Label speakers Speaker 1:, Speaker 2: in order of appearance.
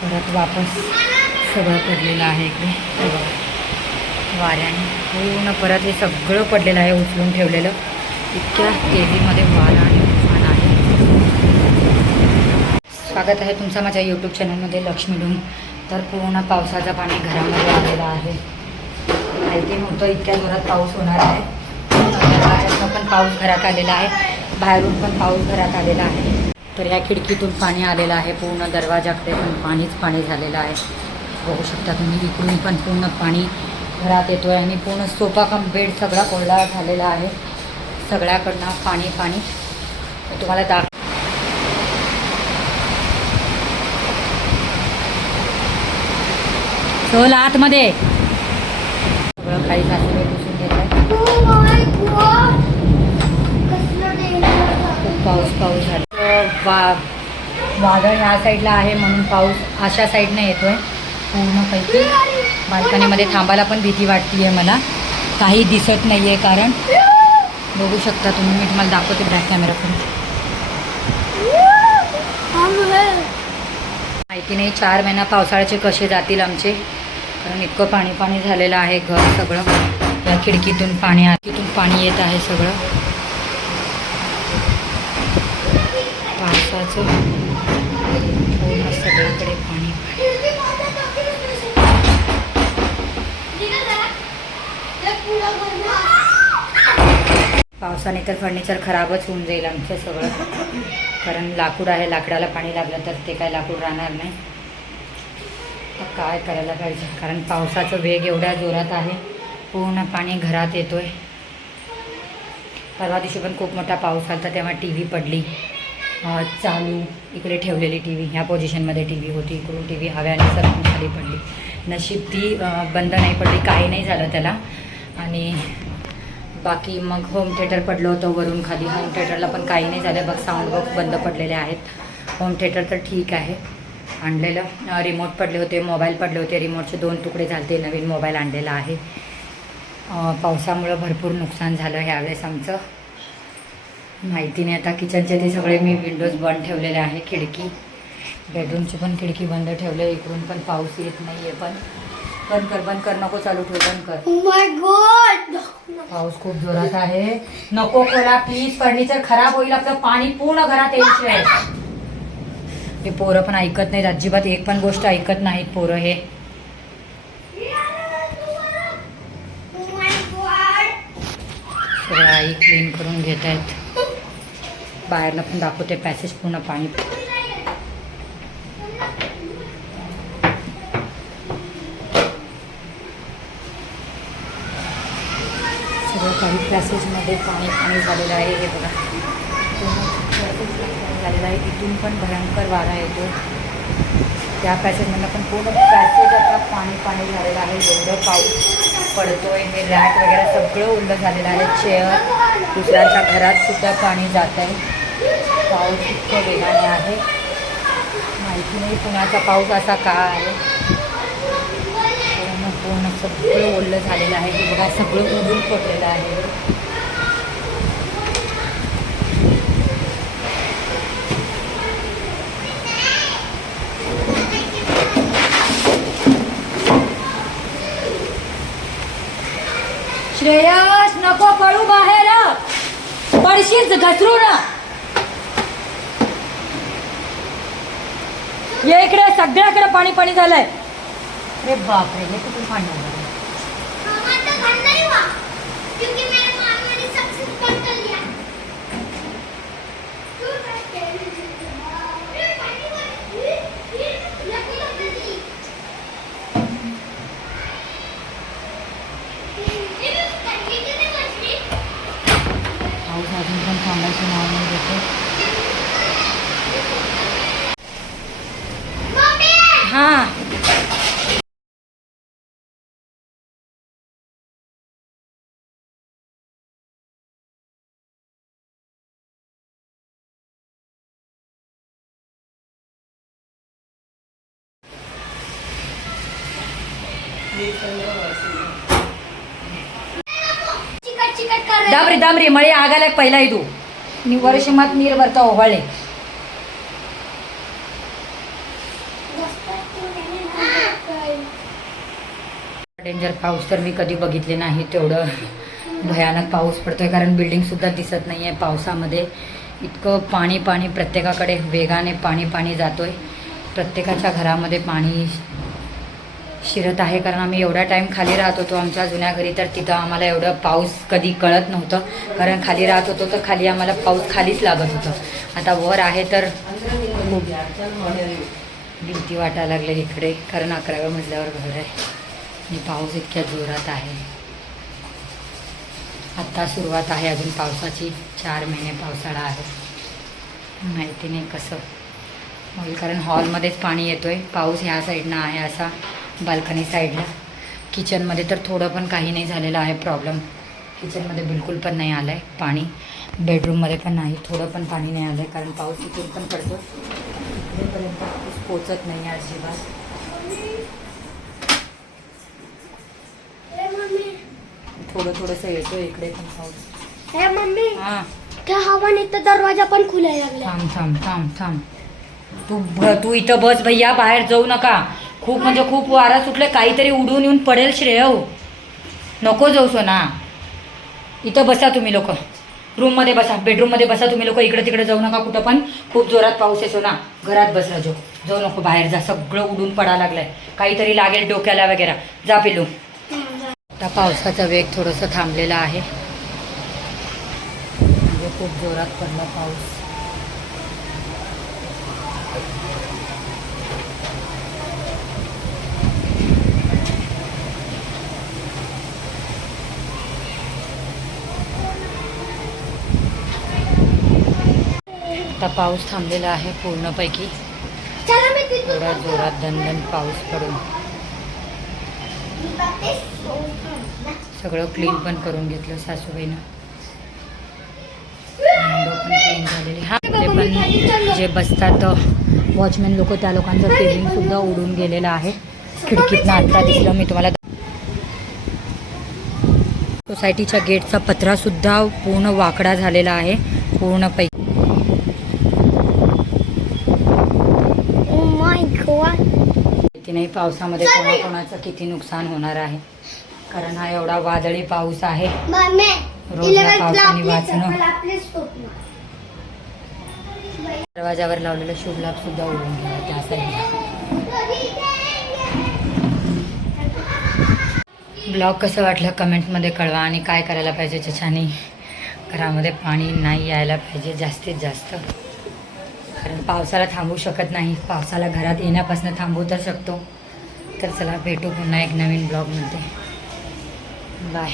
Speaker 1: परत वापस सगळं पडलेलं आहे इकडे. बघा. वाऱ्याने. पूर्ण परत हे सगळं पडलेलं आहे उचलून ठेवलेलं. इतक्या तेजीमध्ये वारा आणि तुफान आहे. स्वागत आहे तुमचं माझ्या यूट्यूब चॅनलमध्ये लक्ष्मी डून तर पूर्ण पावसाचं पाणी घरामध्ये आलेलं आहे. माहिती नव्हतं इतक्या जोरात पाऊस होणार आहे. पण पाऊस घरात आलेला आहे. बाहेरून पण पाऊस घरात आलेला आहे. तर ह्या खिडकीतून पाणी आलेलं आहे. पूर्ण दरवाजाकडे पण पाणीच पाणी झालेलं आहे. बघू शकता तुम्ही इकडून पण पूर्ण पाणी घरात येतो आहे आणि पूर्ण सोफा कम बेड सगळा ओला झालेला आहे. सगळ्याकडनं पाणी पाणी. तुम्हाला दाख चल आतमध्ये. सगळं काही सासूबाई पुसून घेत आहे. खूप पाऊस पाऊस झाला. वा वादळ ह्या साईडला आहे म्हणून पाऊस अशा साईडनं येतो आहे पूर्णपैकी बाल्कनीमध्ये थांबायला पण भीती वाटते आहे मला. काही दिसत नाही आहे कारण. बघू शकता तुम्ही मी तुम्हाला दाखवते बॅक कॅमेरा करून माहिती नाही चार महिना पावसाळ्याचे कसे जातील आमचे. कारण इतकं पाणी पाणी झालेलं आहे घर सगळं. या खिडकीतून पाणी खिडकीतून पाणी येत आहे सगळं. पावसाचं पूर्ण सगळीकडे पाणी पावसाने तर फर्निचर खराबच होऊन जाईल आमचं सगळं. कारण लाकूड आहे लाकडाला पाणी लागलं तर ते काय लाकूड राहणार नाही. तर काय करायला पाहिजे? कारण पावसाचं वेग एवढ्या जोरात आहे. पूर्ण पाणी घरात येतोय. परवा दिवशी पण खूप मोठा पाऊस आला तेव्हा टी व्ही पडली. चालू इकडे ठेवलेली टी व्ही ह्या पोझिशनमध्ये टी व्ही होती इकडून टी व्ही हव्याने सरकून खाली पडली. नशीब ती बंद नाही पडली काही नाही झालं त्याला. आणि बाकी मग होम थिएटर पडलं होतं वरून खाली. होम थिएटरला पण काही नाही झालं. बघ साऊंड बॉक्स बंद पडलेले आहेत. होम थिएटर तर ठीक आहे. आणलेलं. रिमोट पडले होते मोबाईल पडले होते. रिमोटचे दोन तुकडे झाले नवीन मोबाईल आणलेला आहे. पावसामुळं भरपूर नुकसान झालं ह्यावेळेस आमचं. माहिती नाही आता. किचनचे ते सगळे मी विंडोज बंद ठेवलेले आहे खिडकी. बेडरूमची पण खिडकी बंद ठेवले इकडून पण पाऊस येत नाही आहे पण. बंद कर बंद कर नको चालू ठेव बंद कर. पाऊस खूप जोरात आहे. नको खोला प्लीज फर्निचर खराब होईल आपलं पाणी पूर्ण घरात यायचं ते पोरं पण ऐकत नाहीत अजिबात एक पण गोष्ट ऐकत नाहीत पोरं हे. सगळं आई क्लीन करून घेत आहेत बाहेरनं पण दाखवते पॅसेज पूर्ण पाणी. सगळं काही पॅसेजमध्ये पाणी पाणी झालेलं आहे. हे बघा. झालेलं आहे. इथून पण भयंकर वारा येतो. त्या पॅसेजमधनं पण पूर्ण पॅसेज आता पाणी पाणी झालेलं आहे. एवढं पाऊस पडतोय. हे रॅक वगैरे सगळं ओलं झालेलं आहे. चेअर दुसऱ्यांच्या घरात सुद्धा पाणी जात आहे. पाऊस इतक्या वेगाने आहे. माहिती नाही पुण्याचा पाऊस असा का आहे? पूर्ण पूर्ण सगळं ओढलं झालेलं आहे. हे बघा सगळं उडून पडलेलं आहे. श्रेयस नको पडू बाहेर. पडशील ना. ये इकडे सगळ्याकडे पाणी पाणी झालंय. अरे बापरे हे कुठून पाणी आलं पाऊस अजून पण थांबायचं नाव नाही घेतो हां. दाबरी दाबरी मळे आगाल्या पहिला इदू. नि वर्षमात नीर भरता
Speaker 2: ओवाळे
Speaker 1: डेंजर पाऊस तर मी कधी बघितले नाही तेवढं भयानक पाऊस पडतोय कारण बिल्डिंगसुद्धा दिसत नाही आहे पावसामध्ये. इतकं पाणी पाणी प्रत्येकाकडे वेगाने पाणी पाणी जातोय. प्रत्येकाच्या घरामध्ये पाणी शिरत आहे कारण आम्ही एवढा टाईम खाली राहत होतो आमच्या जुन्या घरी तर तिथं आम्हाला एवढं पाऊस कधी कळत नव्हतं. कारण खाली राहत होतो तर खाली आम्हाला पाऊस खालीच लागत होतं. आता वर आहे तर भीती वाटायला लागले इकडे कारण अकराव्या मजल्यावर घर आहे. आणि पाऊस इतक्या जोरात आहे. आत्ता सुरुवात आहे अजून पावसाची. चार महिने पावसाळा आहे. माहिती नाही कसं. होईल कारण हॉलमध्येच पाणी येतो आहे पाऊस ह्या साईडनं आहे असा बाल्कनी साईडला. किचनमध्ये तर थोडं पण काही नाही झालेलं आहे प्रॉब्लेम. किचनमध्ये बिलकुल पण नाही आलं आहे पाणी. बेडरूममध्ये पण नाही. थोडं पण पाणी नाही आलं आहे कारण पाऊस तिथून पण पडतो इकडेपर्यंत पाऊस पोचत नाही आहे अजिबात. थोडं थोडंसं येतोय इकडे पण पाऊस
Speaker 2: हे मम्मी
Speaker 1: हां.
Speaker 2: त्या हवाने तर दरवाजा पण लागला
Speaker 1: थांब थांब थांब थांब. तू तू इथं बस भैया बाहेर जाऊ नका. खूप म्हणजे खूप वारा सुटले काहीतरी उडून येऊन पडेल श्रेय हो. नको जाऊ सोना. इथं बसा तुम्ही लोक. रूममध्ये बसा बेडरूममध्ये बसा तुम्ही लोक. इकडे तिकडे जाऊ नका कुठं पण. खूप जोरात पाऊस आहे सोना. घरात बस राजो जाऊ नको बाहेर जा. सगळं उडून पडायला लागलंय. काहीतरी लागेल डोक्याला वगैरे. जा पिलू आता पावसाचा वेग थोडंसं थांबलेला आहे. म्हणजे खूप जोरात पडला पाऊस. आता पाऊस थांबलेला आहे पूर्णपैकी. एवढा जोरात दणदण पाऊस पडून. सगळं क्लीन पण करून घेतलं सासूबाईनं. पण क्लीन झालेली. हा ते पण जे बसतात वॉचमॅन लोक त्या लोकांचं केबिन सुद्धा उडून गेलेलं आहे. खिडकीतनं आत्ता दिसलं मी तुम्हाला सोसायटीच्या गेटचा पत्रा सुद्धा पूर्ण वाकडा झालेला आहे. पूर्णपैकी
Speaker 2: ओ माय गॉड
Speaker 1: माहिती नाही पावसामध्ये कोणाकोणाचं किती नुकसान होणार आहे? कारण हा एवढा वादळी पाऊस आहे. रोज पावसाने वाचणं. दरवाजावर लावलेलं शुभ लाभ सुद्धा उडून गेला त्या साईडला. ब्लॉग कसं वाटलं कमेंटमध्ये कळवा आणि काय करायला पाहिजे ज्याच्याने घरामध्ये पाणी नाही यायला पाहिजे जास्तीत जास्त. कारण पावसाला थांबू शकत नाही. पावसाला घरात येण्यापासून थांबवू तर शकतो. तर चला भेटू पुन्हा एक नवीन ब्लॉगमध्ये बाय